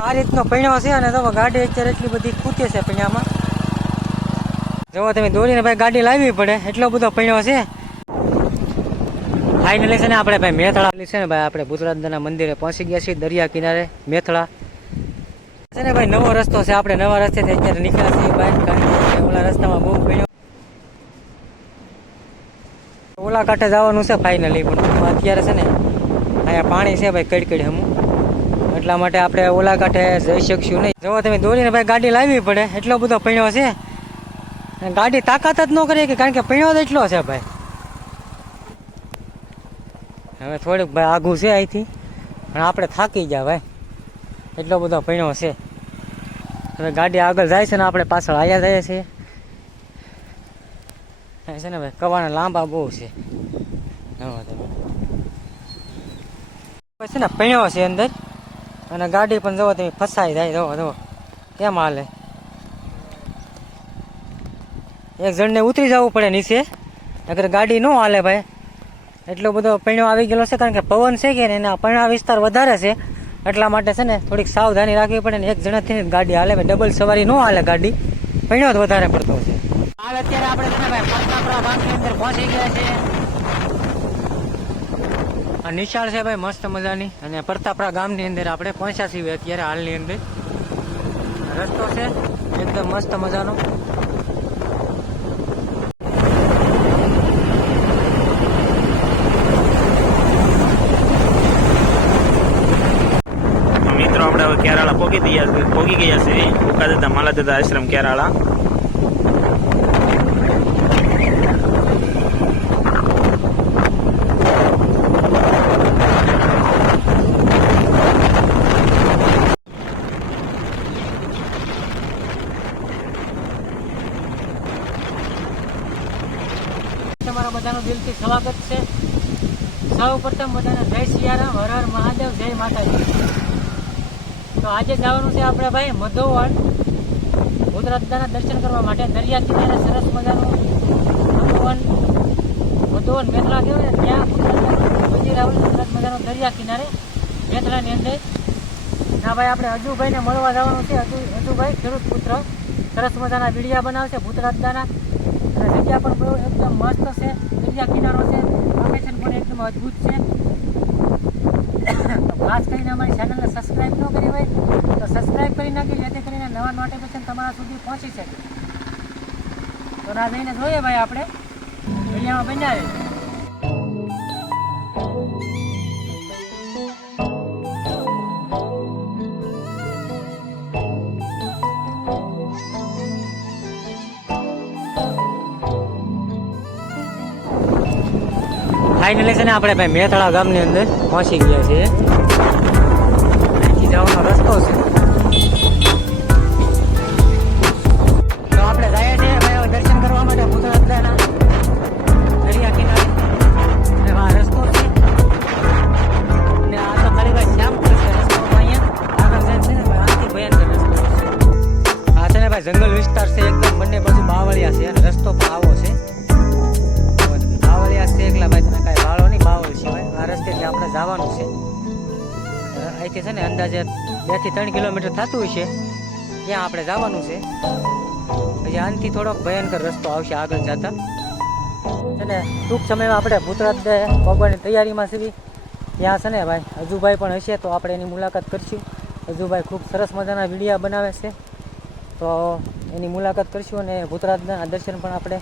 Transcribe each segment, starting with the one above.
આ રીતનો પૈણો છે અને તો ગાડી અત્યારે એટલી બધી ખૂટે છે પૈણામાં. જો તમે દોડીને ભાઈ ગાડી લાવવી પડે એટલો બધો પૈણો છે. ફાઇનલી છે ને આપણે ભાઈ મેથળા છે ને ભાઈ આપણે ભૂતરાજના મંદિરે પહોંચી ગયા છીએ દરિયા કિનારે મેથળા છે ને ભાઈ. નવો રસ્તો છે, આપણે નવા રસ્તેથી અત્યારે નીકળ્યા છીએ ભાઈ, કારણ કે ઓલા રસ્તામાં બહુ પૈણો. ઓલા કાંઠે જવાનું છે ફાઇનલી, પણ અત્યારે છે ને અહીંયા પાણી છે ભાઈ કડકડી હમું, એટલા માટે આપણે ઓલા કાંઠે જઈ શકશું નહીં. જો તમે દોડીને ભાઈ ગાડી લાવવી પડે એટલો બધો પૈણો છે. ગાડી તાકાત જ ન કરે કે, કારણ કે પૈણો જ એટલો છે ભાઈ. હવે થોડુંક ભાઈ આઘું છે અહીંથી, પણ આપણે થાકી ગયા ભાઈ, એટલો બધો પૈણો છે. હવે ગાડી આગળ જાય છે ને આપણે પાછળ આવ્યા જઈએ છીએ. છે ને ભાઈ કવાના લાંબા બહુ છે. છે ને પૈણો છે અંદર, અને ગાડી પણ જવો તમે ફસાઈ જાય. જવો કેમ હાલે, એક જણને ઉતરી જવું પડે નીચે, અગર ગાડી ન હાલે ભાઈ. એટલો બધો પૈણો આવી ગયેલો છે, કારણ કે પવન છે કે એના પૈણા વિસ્તાર વધારે છે, એટલા માટે છે ને થોડીક સાવધાની રાખવી પડે ને. એક જણાથી ગાડી હાલે ભાઈ, ડબલ સવારી ન હાલે ગાડી, પૈણો જ વધારે પડતો છે. હાલ અત્યારે આપણે છે ને ભાઈ પરતાપરા ગામની અંદર પહોંચી ગયા છે. આ નિશાળ છે ભાઈ મસ્ત મજાની, અને પરતાપરા ગામની અંદર આપણે પહોંચ્યા છીએ અત્યારે હાલની અંદર. રસ્તો છે એકદમ મસ્ત મજાનો. મિત્રો આપણે હવે કેરાળા પોગી ગયા છે, ઉકાદાદા માલાદાદા આશ્રમ કેરાળા. તમારા બધાનું દિલથી સ્વાગત છે. સૌ પ્રથમ બધાને જય સિયારામ, હર હર મહાદેવ, જય માતાજી. તો આજે જવાનું છે આપણે ભાઈ મધોવન ભૂતરાજદાના દર્શન કરવા માટે. દરિયા કિનારે સરસ મજાનું મધોવન મેથળા કહેવાય ને, ત્યાં મંદિર આવેલું સરસ મજાનું દરિયા કિનારે મેથળાની અંદર. ના ભાઈ આપણે હજુભાઈને મળવા જવાનું છે. હજુભાઈ ખેડૂત પુત્ર સરસ મજાના વિડીયા બનાવશે ભૂતરાજદાના. જગ્યા પણ બહુ એકદમ મસ્ત છે, દરિયા કિનારો છે, લોકેશન પણ એકદમ અદભુત છે. ખાસ કરીને અમારી ચેનલને સબસ્ક્રાઈબ ન કરી હોય તો સબસ્ક્રાઈબ કરી નાખી, જેથી કરીને નવા નોટિફિકેશન તમારા સુધી પહોંચી શકે. તો ના જઈને જોઈએ ભાઈ આપણે વિડીયોમાં બનાવીએ. ફાઇનલી છે ને આપણે ભાઈ મેથળા ગામની અંદર પહોંચી ગયા છીએ. અહીંથી જવાનો રસ્તો છે. તો આપણે જઈએ છીએ ભાઈ દર્શન કરવા માટે ભૂતરાજદાના દરિયા કિનારે. અને આ રસ્તો છે, અને આ તો ખાલી ભાઈ શ્યામપુર છે રસ્તો. અહીંયા આગળ જાય છે ને ભાઈ આથી ભયંકર રસ્તો છે. આ છે ને ભાઈ જંગલ વિસ્તાર છે એકદમ, બંને બાજુ બાવળિયા છે, અને રસ્તો પણ આવો છે. એકલા ભાઈ તને કાંઈ ભાડો નહીં, બાવળ સિવાય આ રસ્તેથી આપણે જવાનું છે. અહીંથી છે ને અંદાજે 2 થી 3 કિલોમીટર થતું હશે, ત્યાં આપણે જવાનું છે. પછી આનાથી થોડોક ભયંકર રસ્તો આવશે આગળ જતા. છે ને ટૂંક સમયમાં આપણે ભૂતરાજ પગવાની તૈયારીમાં છીએ. ત્યાં છે ને ભાઈ હજુભાઈ પણ હશે, તો આપણે એની મુલાકાત કરીશું. હજુભાઈ ખૂબ સરસ મજાના વિડીયા બનાવે છે, તો એની મુલાકાત કરીશું. અને ભૂતરાજના દર્શન પણ આપણે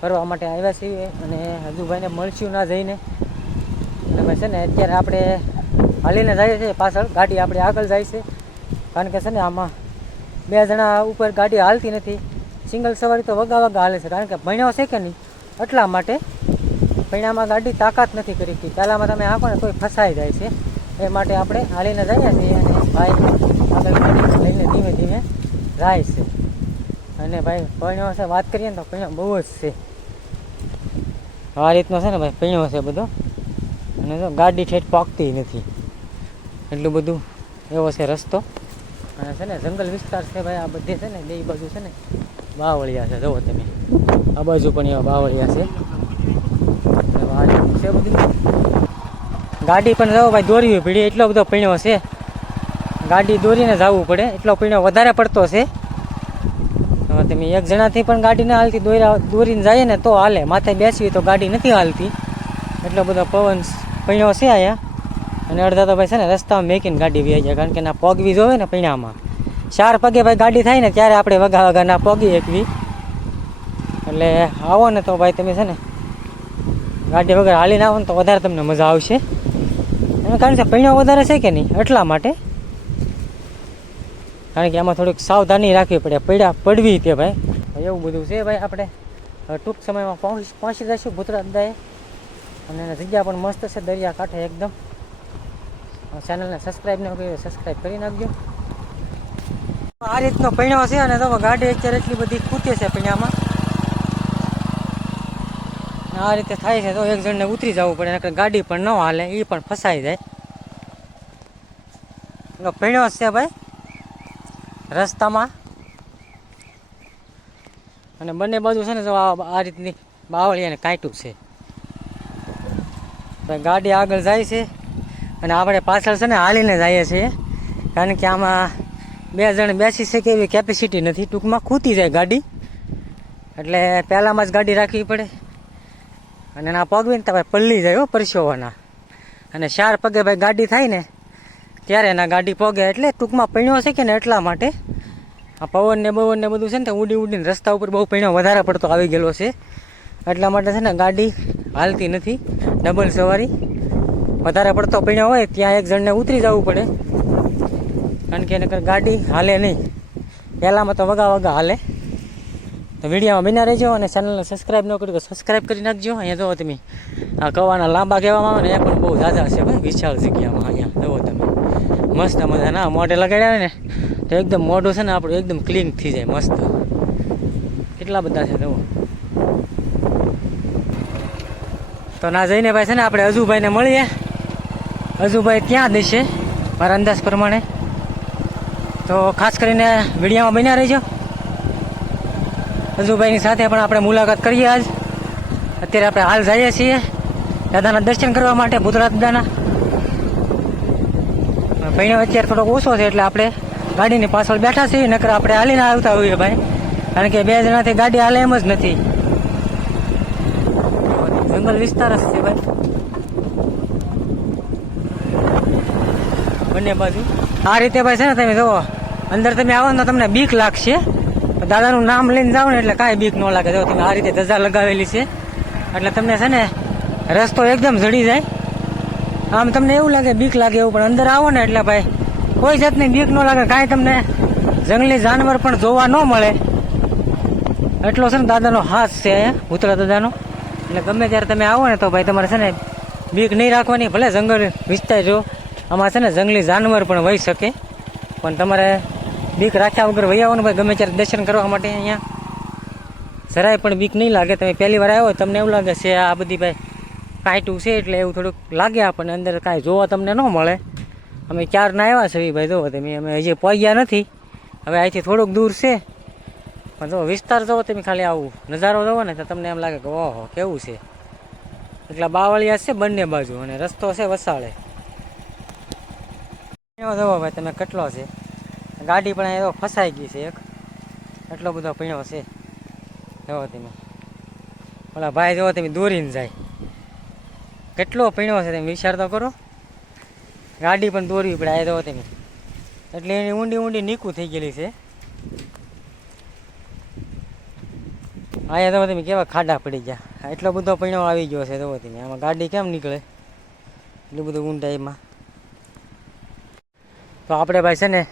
કરવા માટે આવ્યા છીએ, અને હજુભાઈને મળશું ના જઈને. અને છે ને અત્યારે આપણે હાલીને જઈએ છીએ, પાછળ ગાડી આપણે આગળ જાય છે, કારણ કે છે ને આમાં 2 જણા ઉપર ગાડી હાલતી નથી. સિંગલ સવારી તો વગા હાલે છે, કારણ કે ભણ્યો છે કે નહીં, એટલા માટે ભણ્યામાં ગાડી તાકાત નથી કરી. પહેલાંમાં તમે આંખો ને તોય ફસાઈ જાય છે, એ માટે આપણે હાલીને જઈએ છીએ. અને ભાઈ આગળ ગાડી લઈને ધીમે ધીમે જાય છે. અને ભાઈ પૈણો છે, વાત કરીએ ને તો પૈણો બહુ જ છે. આ રીતનો છે ને ભાઈ પૈણો છે બધો, અને જો ગાડી ઠેઠ પાકતી નથી, એટલું બધું એવો છે રસ્તો. અને છે ને જંગલ વિસ્તાર છે ભાઈ, આ બધે છે ને બે બાજુ છે ને બાવળિયા છે. જુઓ તમે આ બાજુ પણ એવા બાવળિયા છે. બધું ગાડી પણ જાઓ ભાઈ દોરવી પડી, એટલો બધો પૈણો છે. ગાડી દોરીને જવું પડે, એટલો પીણો વધારે પડતો છે. હવે તમે એક જણાથી પણ ગાડી ના હાલતી, દોરીને જઈએ ને તો હાલે, માથે બેસવી તો ગાડી નથી હાલતી, એટલો બધો પવન પીણો છે અહીંયા. અને અડધા તો ભાઈ છે ને રસ્તામાં મેકીને ગાડી વી જાય, કારણ કે ના પોગવી જોવે ને પીણામાં. 4 પગે ભાઈ ગાડી થાય ને ત્યારે આપણે વગા ના પોગી એકવી. એટલે આવો ને તો ભાઈ તમે છે ને ગાડી વગર હાલીને આવો ને તો વધારે તમને મજા આવશે. એનું કારણ કે પીણો વધારે છે કે નહીં એટલા માટે, કારણ કે આમાં થોડીક સાવધાની રાખવી પડે, પડવી તે ભાઈ. એવું બધું છે ભાઈ. આપણે ટૂંક સમયમાં પહોંચી જઈશું ભૂતરાદાએ. અને એની જગ્યા પણ મસ્ત છે, દરિયા કાંઠે એકદમ. ચેનલને સબસ્ક્રાઈબ ન કરી સબસ્ક્રાઈબ કરી નાખજો. આ રીતનો પીણો છે. અને તો ગાડી અત્યારે એટલી બધી ખૂટે છે પીણામાં. આ રીતે થાય છે તો એક જણને ઉતરી જવું પડે, નકર ગાડી પણ ન હાલે, એ પણ ફસાઈ જાય. પીણો છે ભાઈ રસ્તામાં. અને બંને બાજુ છે ને જો આ રીતની બાવળિયાને કાંટું છે. ગાડી આગળ જાય છે અને આપણે પાછળ છે ને હાલીને જઈએ છીએ, કારણ કે આમાં 2 જણ બેસી શકે એવી કેપેસિટી નથી. ટૂંકમાં ખૂટી જાય ગાડી, એટલે પહેલાંમાં જ ગાડી રાખવી પડે. અને એના પગવીને તો ભાઈ પલ્લી જાય હો પરસેવાના. અને 4 પગે ભાઈ ગાડી થાય ને ત્યારે એના ગાડી પગે, એટલે ટૂંકમાં પીણો છે કે ને એટલા માટે. આ પવન ને બધું છે ને ઉડીને રસ્તા ઉપર બહુ પીણો વધારે પડતો આવી ગયેલો છે, એટલા માટે છે ને ગાડી હાલતી નથી. ડબલ સવારી વધારે પડતો પીણો હોય ત્યાં એક જણને ઉતરી જવું પડે, કારણ કે એને ગાડી હાલે નહીં. પહેલાંમાં તો વગા હાલે. તો વિડીયોમાં બન્યા રહેજો અને ચેનલને સબસ્ક્રાઈબ ન કરી તો સબસ્ક્રાઈબ કરી નાખજો. અહીંયા જુઓ તમે આ કવાના લાંબા કહેવામાં આવે ને એ પણ બહુ ઝાઝા છે ભાઈ, વિશાળ જગ્યામાં. અહીંયા જુઓ તમે મસ્ત મજાના મોઢે લગાડ્યા હોય ને તો એકદમ મોઢું છે ને આપણું એકદમ ક્લીન થઈ જાય મસ્ત. કેટલા બધા છે જુઓ. તો ના જઈને ભાઈ છે ને આપણે અજુભાઈને મળીએ. અજુભાઈ ત્યાં દેશે મારા અંદાજ પ્રમાણે. તો ખાસ કરીને વિડીયોમાં બન્યા રહેજો. અજુભાઈની સાથે પણ આપણે મુલાકાત કરીએ. આજ અત્યારે આપણે હાલ જઈએ છીએ દાદાના દર્શન કરવા માટે, ભૂતરા દાદાના. પૈણો અત્યારે થોડોક ઓછો છે એટલે આપણે ગાડીની પાછળ બેઠા છીએ, નકર આપણે હાલીને આવતા હોઈએ ભાઈ, કારણ કે 2 જણાથી ગાડી હાલે એમ જ નથી. જંગલ વિસ્તાર જ છે ભાઈ બંને બાજુ. આ રીતે ભાઈ છે ને તમે જુઓ, અંદર તમે આવો ને તો તમને બીક લાગશે. દાદાનું નામ લઈને જાઓ ને એટલે કાંઈ બીક ન લાગે. જો તમે આ રીતે ધજા લગાવેલી છે એટલે તમને છે ને રસ્તો એકદમ જડી જાય. આમ તમને એવું લાગે બીક લાગે એવું, પણ અંદર આવો ને એટલે ભાઈ કોઈ જાતની બીક ન લાગે. કાંઈ તમને જંગલી જાનવર પણ જોવા ન મળે. એટલો છે ને દાદાનો હાથ છે અહીંયા ભૂતરા દાદાનો. એટલે ગમે ત્યારે તમે આવો ને તો ભાઈ તમારે છે ને બીક નહીં રાખવાની. ભલે જંગલ વિસ્તાર જો, આમાં છે ને જંગલી જાનવર પણ વહી શકે, પણ તમારે બીક રાખ્યા વગર વહી આવવાનું ભાઈ ગમે ત્યારે દર્શન કરવા માટે. અહીંયા જરાય પણ બીક નહીં લાગે. તમે પહેલી વાર આવ્યો તમને એવું લાગે છે આ બધી ભાઈ કાંટું છે એટલે એવું થોડુંક લાગે આપણને, અંદર કાંઈ જોવા તમને ન મળે. અમે ક્યારના આવ્યા છીએ ભાઈ, જુઓ તમે, અમે હજી પહોંચ્યા નથી. હવે અહીંથી થોડુંક દૂર છે, પણ જો વિસ્તાર જુઓ તમે, ખાલી આવું નજારો જુઓ ને તો તમને એમ લાગે કે ઓહો કેવું છે. એટલા બાવળિયા છે બંને બાજુ અને રસ્તો છે વસાળે. પીણો જુઓ ભાઈ તમે કેટલો છે. ગાડી પણ અહીંયા ફસાઈ ગઈ છે એક, એટલો બધો પીણો છે. જુઓ તમે, ઓલા ભાઈ જુઓ તમે દોરીને જાય, કેટલો પીણો છે તમે વિચાર તો કરો. ગાડી પણ દોરવી પડે આ જુઓ તમે, એટલે એની ઊંડી નીકું થઈ ગયેલી છે. અહીંયા તો તમે કેવા ખાડા પડી ગયા, એટલો બધો પીણો આવી ગયો છે. જુઓ તમે આમાં ગાડી કેમ નીકળે એટલું બધું ઊંડાઈમાં. તો આપણે ભાઈ છે ને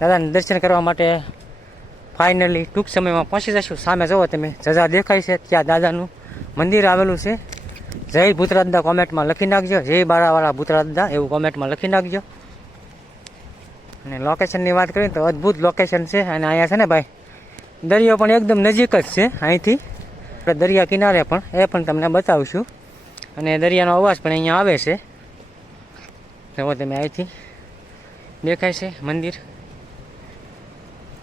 દાદાને દર્શન કરવા માટે ફાઇનલી ટૂંક સમયમાં પહોંચી જઈશું. સામે જુઓ તમે જજા દેખાય છે, ત્યાં દાદાનું મંદિર આવેલું છે. જય ભૂતરા દાદા કોમેન્ટમાં લખી નાખજો, જય બારાવાળા ભૂતરા દાદા એવું કોમેન્ટમાં લખી નાખજો. અને લોકેશનની વાત કરીએ તો અદ્ભુત લોકેશન છે. અને અહીંયા છે ને ભાઈ દરિયો પણ એકદમ નજીક જ છે અહીંથી. આપણે દરિયા કિનારે પણ એ પણ તમને બતાવશું. અને દરિયાનો અવાજ પણ અહીંયા આવે છે. જુઓ તમે અહીંથી દેખાય છે મંદિર.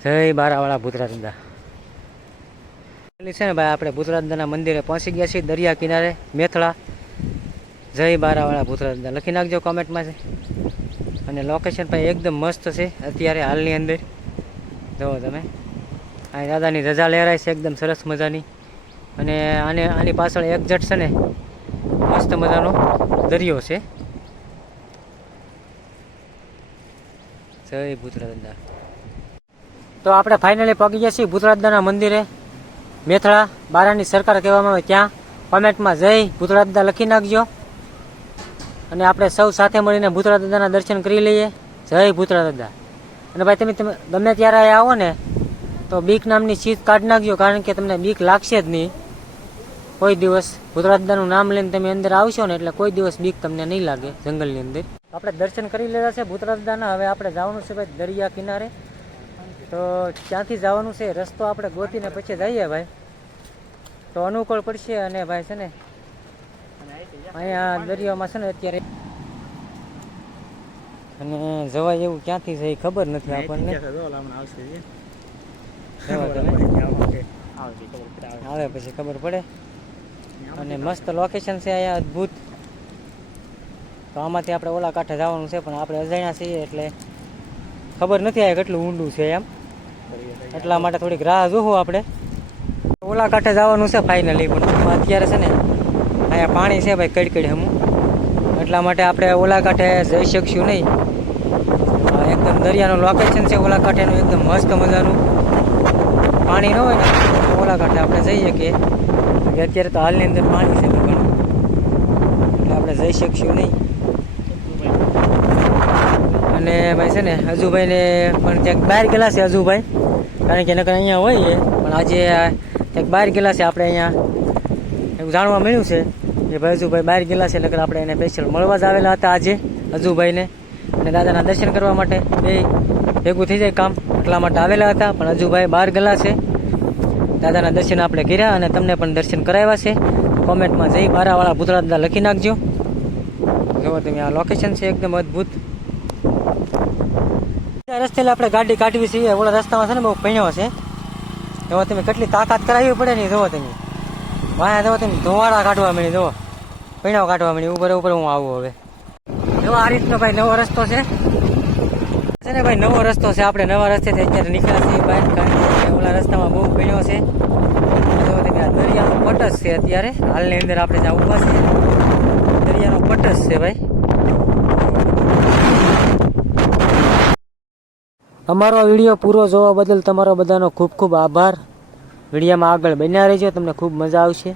જય બારાવાળા ભૂતરા દાદા છે ને ભાઈ. આપણે ભૂતરા દાદાના મંદિરે પહોંચી ગયા છીએ, દરિયા કિનારે મેથળા. જય બારાવાળા ભૂતરા દાદા લખી નાખજો કોમેન્ટમાં છે. અને લોકેશન પણ એકદમ મસ્ત છે અત્યારે હાલની અંદર. જુઓ તમે અહીં દાદાની રજા લહેરાય છે એકદમ સરસ મજાની. અને આની પાછળ એક્ઝેક્ટ છે ને મસ્ત મજાનો દરિયો છે. જય ભૂતરા દાદા. તો આપણે ફાઇનલી પહોંચી ગયા છીએ ભૂતરા દાદાના મંદિરે. મેથળા બારાની સરકાર કહેવામાં આવે ત્યાં. કોમેન્ટમાં જય ભૂતરા દાદા લખી નાખજો. અને આપણે સૌ સાથે મળીને ભૂતરા દાદાના દર્શન કરી લઈએ. જય ભૂતરા દાદા. અને ભાઈ તમે ગમે ત્યારે અહીંયા આવો ને તો બીક નામની ચીજ કાઢી નાખજો, કારણ કે તમને બીક લાગશે જ નહીં કોઈ દિવસ. ભૂતરા દાદાનું નામ લઈને તમે અંદર આવશો ને એટલે કોઈ દિવસ બીક તમને નહીં લાગે જંગલની અંદર. આપણે દર્શન કરી લીધા છે ભૂતરા દાદાના. હવે આપણે જવાનું છે ભાઈ દરિયા કિનારે. તો ક્યાંથી જવાનું છે રસ્તો આપણે ગોતીને પછી જઈએ ભાઈ, તો અનુકૂળ પડશે. અને ભાઈ છે ને અહીંયા દરિયામાં છે ને અત્યારે અને જવાય એવું ક્યાંથી છે એ ખબર નથી આપણને. આવે પછી ખબર પડે. અને મસ્ત લોકેશન છે અહીંયા અદ્ભુત. તો આમાંથી આપણે ઓલા કાંઠે જવાનું છે પણ આપણે અજાણ્યા છીએ એટલે ખબર નથી આ કેટલું ઊંડું છે એમ. એટલા માટે થોડીક રાહ જોવું આપણે. ઓલા કાંઠે જવાનું છે ફાઇનલી, પણ અત્યારે છે ને અહીંયા પાણી છે ભાઈ કડકડ હમું, એટલા માટે આપણે ઓલા કાંઠે જઈ શકશું નહીં. એકદમ દરિયાનું લોકેશન છે ઓલા કાંઠેનું, એકદમ મસ્ત મજાનું. પાણી ન હોય ને તો ઓલા કાંઠે આપણે જઈ શકીએ. અત્યારે તો હાલની અંદર પાણી છે ઘણું, એટલે આપણે જઈ શકશું નહીં. અને ભાઈ છે ને હજુભાઈને પણ ક્યાંક બહાર ગયેલા છે હજુભાઈ, કારણ કે નકર અહીંયા હોઈએ પણ આજે ક્યાંક બહાર ગયેલા છે. આપણે અહીંયા એવું જાણવા મળ્યું છે કે ભાઈ હજુભાઈ બહાર ગયેલા છે, નકર આપણે એને સ્પેશિયલ મળવા જ આવેલા હતા આજે હજુભાઈને. અને દાદાના દર્શન કરવા માટે બે ભેગું થઈ જાય કામ, એટલા માટે આવેલા હતા. પણ હજુભાઈ બહાર ગયેલા છે. દાદાના દર્શન આપણે કર્યા અને તમને પણ દર્શન કરાવ્યા છે. કોમેન્ટમાં જય બારાવાળા ભૂતરા દાદા લખી નાખજો. જુઓ તમે આ લોકેશન છે એકદમ અદ્ભુત. રસ્તે આપણે ગાડી કાઢવી છે, ઓલા રસ્તામાં છે ને બહુ પૈણ્યો છે. જુઓ તમે કેટલી તાકાત કરાવવી પડે ને. જુઓ તમે વાયા જુઓ તમે ધોવાડા કાઢવા મળી, જુઓ પૈણાઓ કાઢવા મળી. ઉપર હું આવું હવે. જો આ રીતનો ભાઈ નવો રસ્તો છે ને ભાઈ, નવો રસ્તો છે. આપણે નવા રસ્તેથી અત્યારે નીકળ્યા છીએ બહાર, કારણ કે ઓલા રસ્તામાં બહુ પૈણ્યો છે. જો તમે આ દરિયાનો પટસ છે અત્યારે હાલની અંદર આપણે જ્યાં ઊભા છે, દરિયાનો પટસ છે ભાઈ. અમારો વિડીયો પૂરો જોવા બદલ તમારો બધાનો ખૂબ ખૂબ આભાર. વિડીયોમાં આગળ બન્યા રહેજો, તમને ખૂબ મજા આવશે.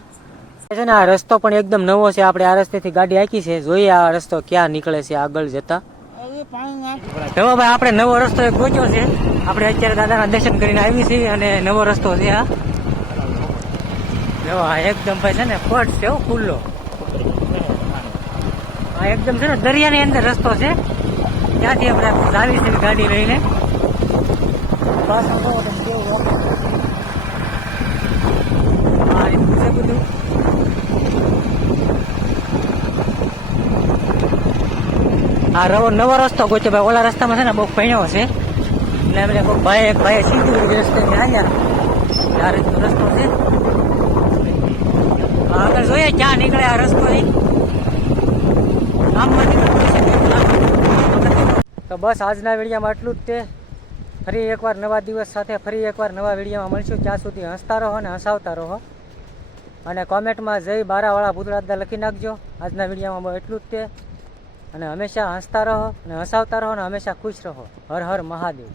છે ને આ રસ્તો પણ એકદમ નવો છે. આપણે આ રસ્તેથી ગાડી હાકી છે, જોઈએ આ રસ્તો ક્યાં નીકળે છે આગળ જતા. જો ભાઈ આપણે નવો રસ્તો એક ગોચ્યો છે. આપણે અત્યારે દાદાના દર્શન કરીને આવી છીએ અને નવો રસ્તો છે આ. જો આ એકદમ ભાઈ છે ને પટ છે ખુલ્લો. આ એકદમ છે ને દરિયાની અંદર રસ્તો છે, ત્યાંથી આપણે જાવી છે ગાડી લઈને. પાછળ જોવો તમે કેવું રોકે. આ રીતનું છે બધું. આ નવો રસ્તો ગોચ્યો ભાઈ. ઓલા રસ્તામાં છે ને બહુ પૈણ્યો છે, એટલે અમે એક ભાઈ સીધું રસ્તે આવ્યા. આ રીતનો રસ્તો છે. આગળ જોઈએ ક્યાં નીકળે આ રસ્તો. તો બસ આજના વિડીયોમાં એટલું જ તે. ફરી એકવાર નવા દિવસ સાથે ફરી એકવાર નવા વિડીયોમાં મળશું. ત્યાં સુધી હસતા રહો અને હસાવતા રહો. અને કોમેન્ટમાં જય બારાવાળા ભૂતરા દાદા લખી નાખજો. આજના વિડીયોમાં એટલું જ તે. અને હંમેશા હસતા રહો અને હસાવતા રહો અને હંમેશા ખુશ રહો. હર હર મહાદેવ.